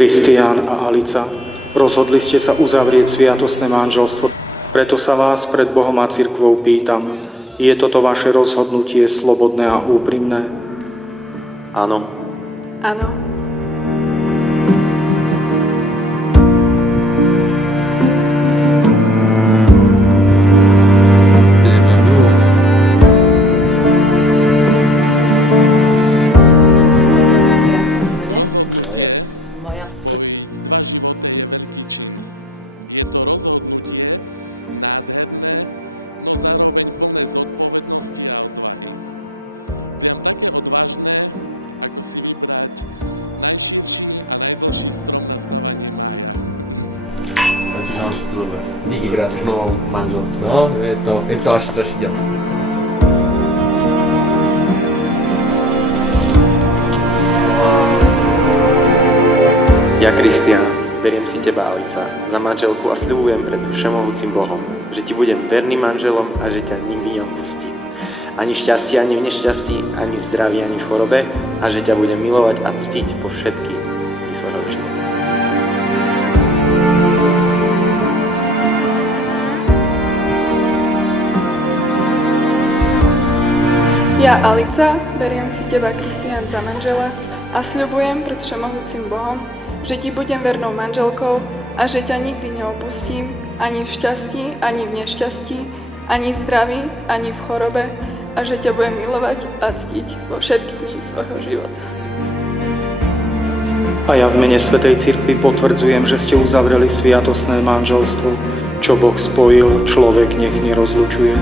Kristián a Alica, rozhodli ste sa uzavrieť sviatostné manželstvo. Preto sa vás pred Bohom a cirkvou pýtam, je toto vaše rozhodnutie slobodné a úprimné? Áno. Áno. Díky krásne. No, manželstvo. No, je to až strašidelné. Ja, Kristián, beriem si teba, Alica, za manželku a sľubujem pred všemohúcim Bohom, že ti budem verným manželom a že ťa nikdy neopustím. Ani v šťastí, ani v nešťastí, ani v zdraví, ani v chorobe a že ťa budem milovať a ctiť po všetky dni svojho života. Ja, Alica, beriem si teba, Kristián, za manžela a sľubujem pred všemohúcim Bohom, že ti budem vernou manželkou a že ťa nikdy neopustím, ani v šťastí, ani v nešťastí, ani v zdraví, ani v chorobe a že ťa budem milovať a ctiť vo všetky dni svojho života. A ja v mene Svätej Cirkvi potvrdzujem, že ste uzavreli sviatostné manželstvo. Čo Boh spojil, človek nech nerozlučuje.